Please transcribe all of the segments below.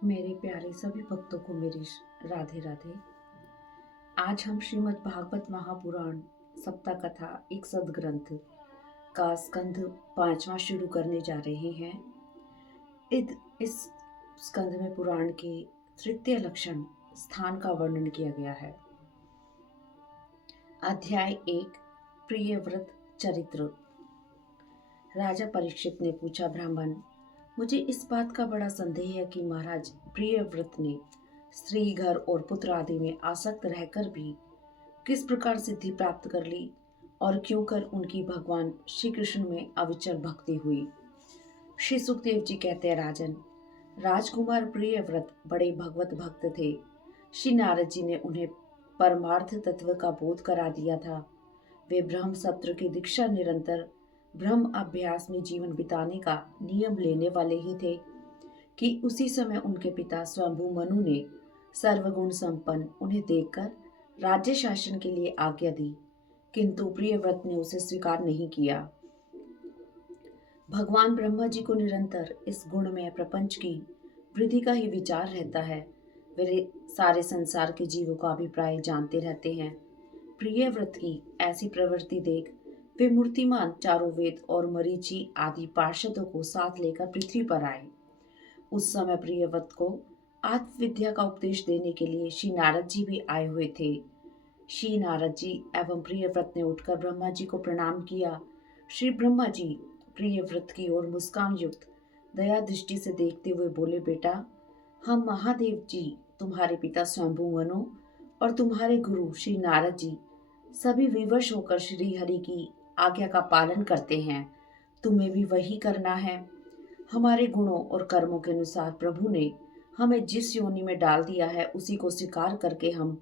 मेरे प्यारे सभी भक्तों को मेरी राधे राधे। आज हम श्रीमद् भागवत महापुराण सप्ताह कथा एक सदग्रंथ का स्कंध 5वां शुरू करने जा रहे हैं। इस स्कंध में पुराण के तृतीय लक्षण स्थान का वर्णन किया गया है। अध्याय 1 प्रियव्रत चरित्र। राजा परीक्षित ने पूछा, ब्राह्मण, मुझे इस बात का बड़ा संदेह है कि महाराज प्रियव्रत ने स्त्री, घर और पुत्र आदि में आसक्त रहकर भी किस प्रकार सिद्धि प्राप्त कर ली और क्यों कर उनकी भगवान श्री कृष्ण में अविचल भक्ति हुई। श्री सुखदेव जी कहते हैं, राजन, राजकुमार प्रियव्रत बड़े भगवत भक्त थे। श्री नारद जी ने उन्हें परमार्थ तत्व का बोध करा दिया था। वे ब्रह्म सत्र की दीक्षा निरंतर ब्रह्म अभ्यास में जीवन बिताने का नियम लेने वाले ही थे कि उसी समय उनके पिता स्वयंभू मनु ने सर्वगुण संपन्न उन्हें देखकर राज्य शासन के लिए आज्ञा दी, किंतु प्रियव्रत ने उसे स्वीकार नहीं किया। भगवान ब्रह्मा जी को निरंतर इस गुण में प्रपंच की वृद्धि का ही विचार रहता है। वे सारे संसार के जीवों का अभिप्राय जानते रहते हैं। प्रियव्रत की ऐसी प्रवृत्ति देख वे मूर्तिमान चारों वेद और मरीचि आदि पार्षदों को साथ लेकर पृथ्वी पर आए। उस समय प्रियव्रत को आत्मविद्या का उपदेश देने के लिए श्री नारद जी भी आए हुए थे। श्री नारद जी एवं प्रियव्रत ने उठकर ब्रह्मा जी को प्रणाम किया। श्री ब्रह्मा जी प्रियव्रत की ओर मुस्कान युक्त दया दृष्टि से देखते हुए बोले, बेटा, हम महादेव जी, तुम्हारे पिता स्वयंभू मनु और तुम्हारे गुरु श्री नारद जी सभी विवश होकर श्री हरि की आज्ञा का पालन करते हैं। तुम्हें भी वही करना है। हमारे गुणों और कर्मों के अनुसार प्रभु ने हमें जिस योनि में डाल दिया है उसी को स्वीकार करके हम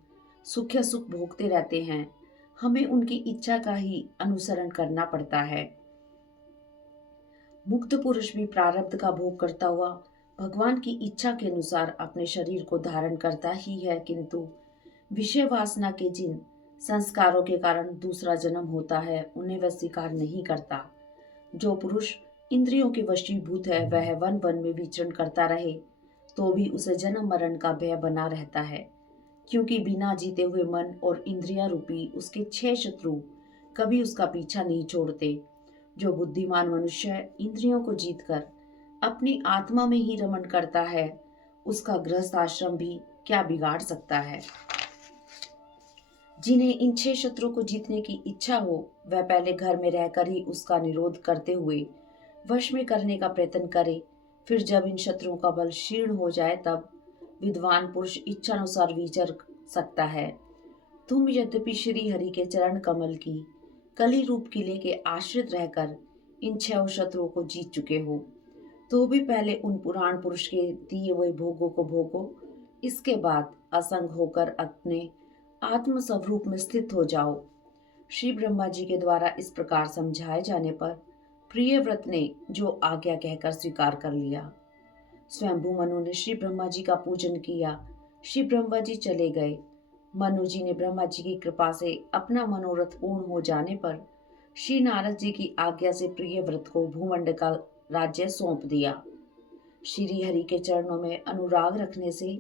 सुख या सुख भोगते रहते हैं। हमें उनकी इच्छा का ही अनुसरण करना पड़ता है। मुक्त पुरुष भी प्रारब्ध का भोग करता हुआ भगवान की इच्छा के अनुसार अपने शरीर को धारण करता ही है, किंतु विषय वासना के जिन संस्कारों के कारण दूसरा जन्म होता है उन्हें वह स्वीकार नहीं करता। जो पुरुष इंद्रियों के वशीभूत है वह वन वन में विचरण करता रहे तो भी उसे जन्म मरण का भय बना रहता है, क्योंकि बिना जीते हुए मन और इंद्रियां रूपी उसके 6 शत्रु कभी उसका पीछा नहीं छोड़ते। जो बुद्धिमान मनुष्य इंद्रियों को जीतकर अपनी आत्मा में ही रमण करता है उसका गृहस्थ आश्रम भी क्या बिगाड़ सकता है। जिन्हें इन 6 शत्रुओं को जीतने की इच्छा हो वह पहले घर में रहकर ही उसका निरोध करते हुए वश में करने का प्रयत्न करे। फिर जब इन शत्रुओं का बल क्षीण हो जाए तब विद्वान पुरुष इच्छानुसार विचर सकता है। तुम यद्यपि श्री हरि के चरण कमल की कली रूप किले के आश्रित रहकर इन 6 शत्रुओं को जीत चुके हो, तो भी पहले उन पुराण पुरुष के दिए हुए भोगों को भोगो। इसके बाद असंग होकर अपने आत्म स्वरूप में स्थित हो जाओ। श्री ब्रह्मा जी के द्वारा इस प्रकार समझाए जाने पर प्रियव्रत ने जो आज्ञा कहकर स्वीकार कर लिया। स्वयंभू मनु ने श्री ब्रह्मा जी का पूजन किया। श्री ब्रह्मा जी चले गए। मनु जी ने ब्रह्मा जी की कृपा से अपना मनोरथ पूर्ण हो जाने पर श्री नारद जी की आज्ञा से प्रियव्रत को भूमंड का राज्य सौंप दिया। श्री हरि के चरणों में अनुराग रखने से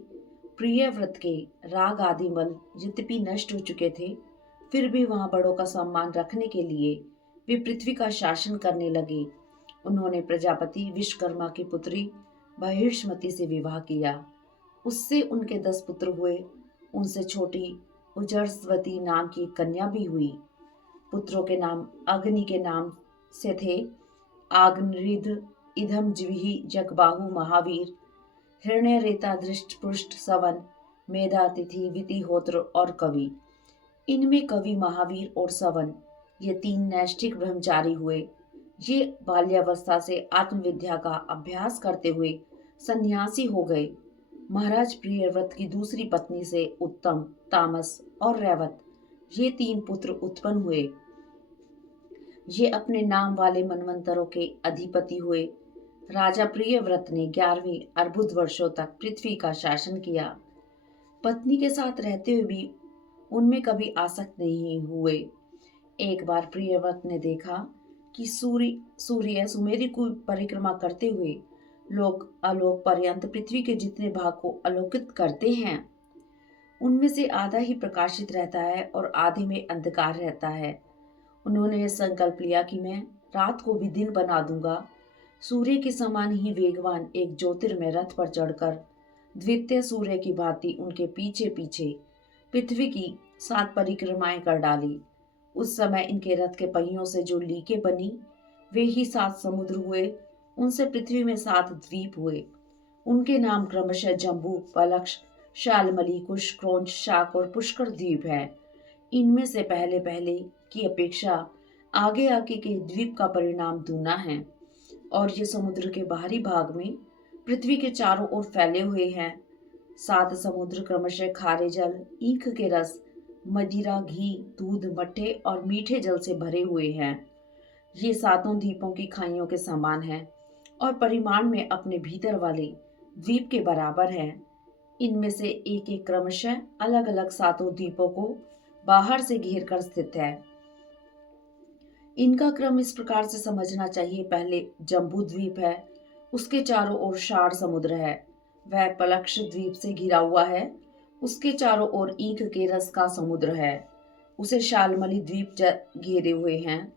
प्रियव्रत के राग आदि मल यद्यपि नष्ट हो चुके थे, फिर भी वहां बड़ों का सम्मान रखने के लिए वे पृथ्वी का शासन करने लगे। उन्होंने प्रजापति विश्वकर्मा की पुत्री बहिष्मति से विवाह किया। उससे उनके 10 पुत्र हुए। उनसे छोटी उजर्सवती नाम की कन्या भी हुई। पुत्रों के नाम अग्नि के नाम से थे आग्निद, इधम जिविहि, जगबाहु, महावीर, हिरण्य रेता, दृष्ट पुष्ट, सवन, मेधातिथि, वितिहोत्र और कवि। इनमें कवि महावीर और सवन ये 3 नैष्ठिक ब्रह्मचारी हुए। ये बाल्यावस्था से आत्मविद्या का अभ्यास करते हुए सन्यासी हो गए। महाराज प्रियव्रत की दूसरी पत्नी से उत्तम, तामस और रैवत ये 3 पुत्र उत्पन्न हुए। ये अपने नाम वाले मनवंतरों के अधिपति हुए। राजा प्रियव्रत ने 11वें अर्बुद वर्षों तक पृथ्वी का शासन किया। पत्नी के साथ रहते हुए भी उनमें कभी आसक्त नहीं हुए। एक बार प्रियव्रत ने देखा कि सूर्य सुमेरु की परिक्रमा करते हुए लोक आलोक पर्यंत पृथ्वी के जितने भाग को आलोकित करते हैं उनमें से आधा ही प्रकाशित रहता है और आधे में अंधकार रहता है। उन्होंने यह संकल्प लिया कि मैं रात को भी दिन बना दूंगा। सूर्य के समान ही वेगवान एक ज्योतिर्मय रथ पर चढ़कर द्वितीय सूर्य की भांति उनके पीछे पीछे पृथ्वी की 7 परिक्रमाएं कर डाली। उस समय इनके रथ के पहियों से जो लीकें बनी वे ही 7 समुद्र हुए। उनसे पृथ्वी में 7 द्वीप हुए। उनके नाम क्रमशः जम्बू, पलक्ष, शालमली, कुश, क्रौंच, शाक और पुष्कर द्वीप है। इनमें से पहले पहले की अपेक्षा आगे आगे के द्वीप का परिणाम दूना है और ये समुद्र के बाहरी भाग में पृथ्वी के चारों ओर फैले हुए हैं। 7 समुद्र क्रमशः खारे जल, ईख के रस, मदिरा, घी, दूध, मट्ठे और मीठे जल से भरे हुए हैं। ये 7 द्वीपों की खाइयों के समान हैं और परिमाण में अपने भीतर वाले द्वीप के बराबर हैं। इनमें से एक एक क्रमशः अलग अलग 7 द्वीपों को बाहर से घेर कर स्थित है। इनका क्रम इस प्रकार से समझना चाहिए। पहले जम्बू द्वीप है, उसके चारों ओर शार समुद्र है, वह पलक्ष द्वीप से घिरा हुआ है, उसके चारों ओर ईख के रस का समुद्र है, उसे शालमली द्वीप घेरे हुए हैं,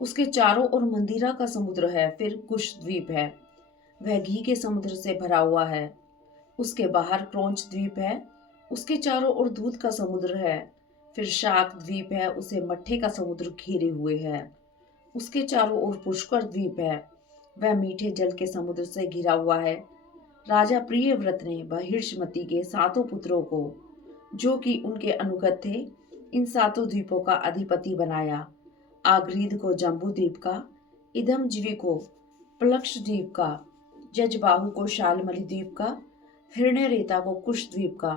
उसके चारों ओर मंदिरा का समुद्र है। फिर कुश द्वीप है, वह घी के समुद्र से भरा हुआ है, उसके बाहर क्रौंच द्वीप है, उसके चारों ओर दूध का समुद्र है। फिर शाक द्वीप है, उसे मट्ठे का समुद्र घेरे हुए है, उसके चारों ओर पुष्कर द्वीप है, वह मीठे जल के समुद्र से घिरा हुआ है। राजा प्रियव्रत ने बहिर्षमती के 7 पुत्रों को, जो कि उनके अनुगत थे, इन 7 द्वीपों का अधिपति बनाया। आग्रीद को जम्बू द्वीप का, इदमजीवी को प्लक्ष द्वीप का, जजबाहु को शालमली द्वीप का, हिरण्यरेता को कुश द्वीप का,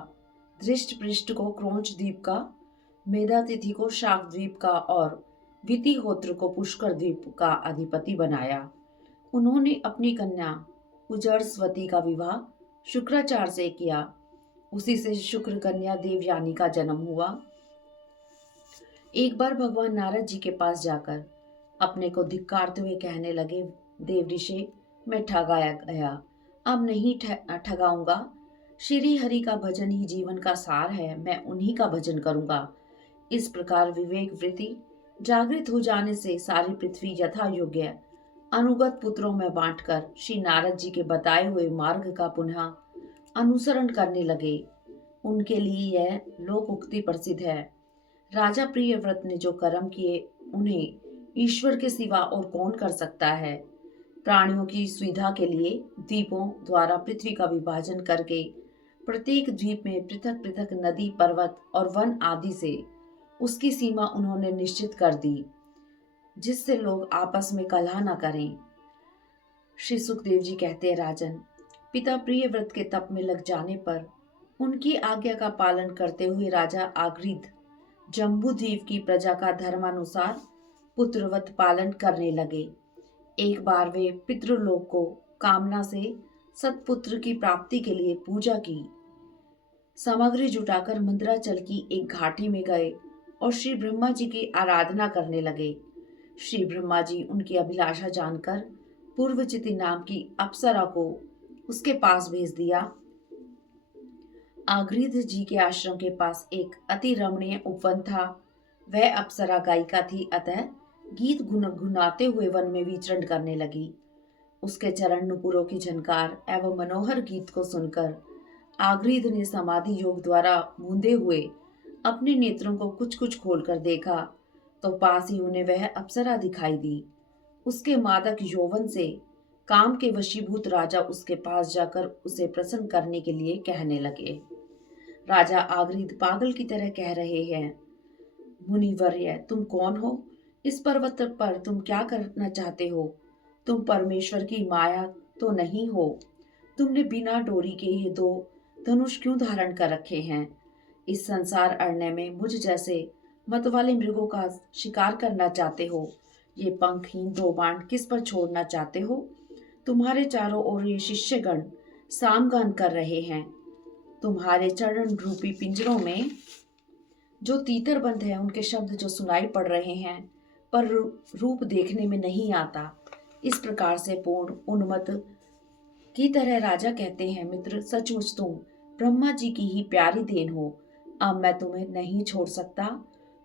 धृष्टपृष्ठ को क्रौंच द्वीप का, मेधातिथि को शाक द्वीप का और वितिहोत्र को पुष्कर द्वीप का अधिपति बनाया। उन्होंने अपनी कन्या उजरस्वती का विवाह शुक्राचार्य से किया। उसी से शुक्र कन्या देवयानी का जन्म हुआ। एक बार भगवान नारद जी के पास जाकर अपने को धिक्कारते हुए कहने लगे, देव ऋषि, मैं ठगाया गया, अब नहीं ठगाऊंगा। श्री हरि का भजन ही जीवन का सार है, मैं उन्हीं का भजन करूंगा। इस प्रकार विवेक वृत्ति जागृत हो जाने से सारी पृथ्वी यथा योग्य अनुगत पुत्रों में बांटकर श्री नारद जी के बताए हुए मार्ग का पुनः अनुसरण करने लगे। उनके लिए यह लोक उक्ति प्रसिद्ध है, राजा प्रियव्रत ने जो कर्म किए उन्हें ईश्वर के सिवा और कौन कर सकता है। प्राणियों की सुविधा के लिए द्वीपों द्वारा पृथ्वी का विभाजन करके प्रत्येक द्वीप में पृथक पृथक नदी, पर्वत और वन आदि से उसकी सीमा उन्होंने निश्चित कर दी, जिससे लोग आपस में कलह न करें। श्री सुखदेव जी कहते हैं, राजन, पिता प्रियव्रत के तप में लग जाने पर उनकी आज्ञा का पालन करते हुए राजा आग्रीद जम्बू द्वीप की प्रजा का धर्मानुसार पुत्रवत पालन करने लगे। एक बार वे पितृलोक को कामना से सतपुत्र की प्राप्ति के लिए पूजा की सामग्री जुटाकर मंदराचल की एक घाटी में गए और श्री ब्रह्मा जी की आराधना करने लगे। श्री ब्रह्मा जी उनकी अभिलाषा जानकर पूर्वचिति नाम की अप्सरा को उसके पास भेज दिया। आग्रीद जी के आश्रम के पास एक अति रमणीय उपवन था। वह अप्सरा गायिका थी, अतः गीत गुनगुनाते हुए वन में विचरण करने लगी। उसके चरण नुपुरों की झनकार एवं मनोहर गीत को सुनकर आग्रीद ने समाधि योग द्वारा मूंदे हुए अपने नेत्रों को कुछ कुछ खोलकर देखा तो पास ही उन्हें वह अप्सरा दिखाई दी। उसके मादक यौवन से काम के वशीभूत राजा उसके पास जाकर उसे प्रसन्न करने के लिए कहने लगे। राजा आग्रीद पागल की तरह कह रहे हैं, मुनिवर्य, तुम कौन हो? इस पर्वत पर तुम क्या करना चाहते हो? तुम परमेश्वर की माया तो नहीं हो? तुमने बिना डोरी के ये 2 धनुष क्यों धारण कर रखे हैं? इस संसार अरण्य में मुझ जैसे मत वाले मृगों का शिकार करना चाहते हो? ये पंखहीन 2 बाण किस पर छोड़ना चाहते हो? तुम्हारे चारों ओर ये शिष्यगण सामगान कर रहे हैं। तुम्हारे चरण रूपी पिंजरों में जो तीतर बंद है उनके शब्द जो सुनाई पड़ रहे हैं, पर रूप देखने में नहीं आता। इस प्रकार से पूर्ण उन्मत्त की तरह राजा कहते हैं, मित्र सचमुच तुम ब्रह्मा जी की ही प्यारी देन हो। अब मैं तुम्हें नहीं छोड़ सकता।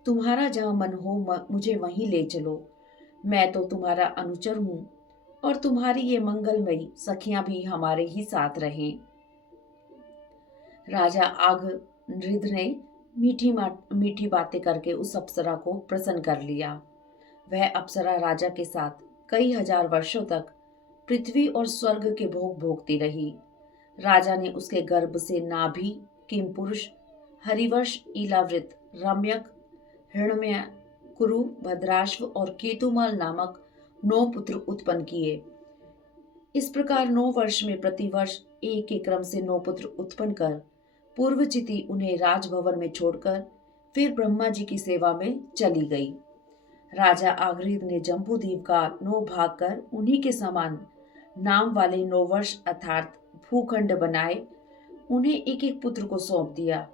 तुम्हारा जहां मन हो मुझे वहीं ले चलो। मैं तो तुम्हारा अनुचर हूं और तुम्हारी ये मंगलमयी सखियां भी हमारे ही साथ रहें। राजा आगरिद ने मीठी बातें करके उस अप्सरा को प्रसन्न कर लिया। वह अप्सरा राजा के साथ कई हजार वर्षों तक पृथ्वी और स्वर्ग के भोग भोगती रही। राजा ने उसके गर्भ से नाभि, किमपुरुष, हरिवंश, ईलावृत, रम्यक, हिरण्मय, कुरु, भद्राश्व और केतुमल नामक 9 पुत्र उत्पन्न किए। इस प्रकार 9 वर्ष में प्रतिवर्ष एक के क्रम से 9 पुत्र उत्पन्न कर पूर्वजिति उन्हें राजभवन में छोड़कर फिर ब्रह्मा जी की सेवा में चली गई। राजा आगरीद ने जम्बूद्वीप का 9 भाग कर उन्हीं के समान नाम वाले 9 वर्ष अर्थात भूखंड बनाए उन्हें एक एक पुत्र को सौंप दिया।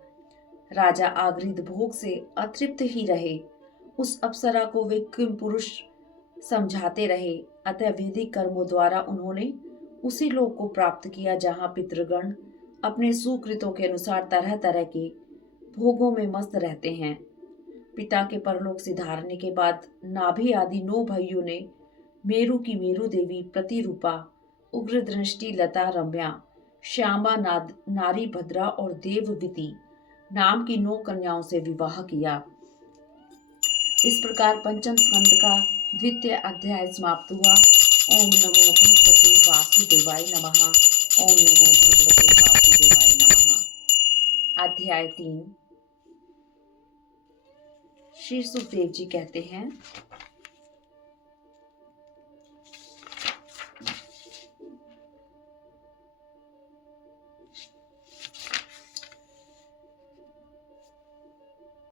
राजा आगरीद भोग से अतृप्त ही रहे। उस अप्सरा को वे किम पुरुष समझाते रहे। अतः वैदिक कर्मों द्वारा उन्होंने उसी लोक को प्राप्त किया जहाँ पितृगण अपने सुकृतों के अनुसार तरह तरह के भोगों में मस्त रहते हैं। पिता के परलोक सिधारने के बाद नाभि आदि 9 भाइयों ने मेरु की मेरु देवी प्रतिरूपा, उग्र दृष्टि लता रम्या, श्यामा नारी भद्रा और देवविति नाम की 9 कन्याओं से विवाह किया। इस प्रकार पंचम स्कंद का द्वितीय अध्याय समाप्त हुआ। ओम नमो भगवते वासुदेवाय नमः। ओम नमो भगवते वासुदेवाय नमः। अध्याय 3। श्री सुखदेव जी कहते हैं,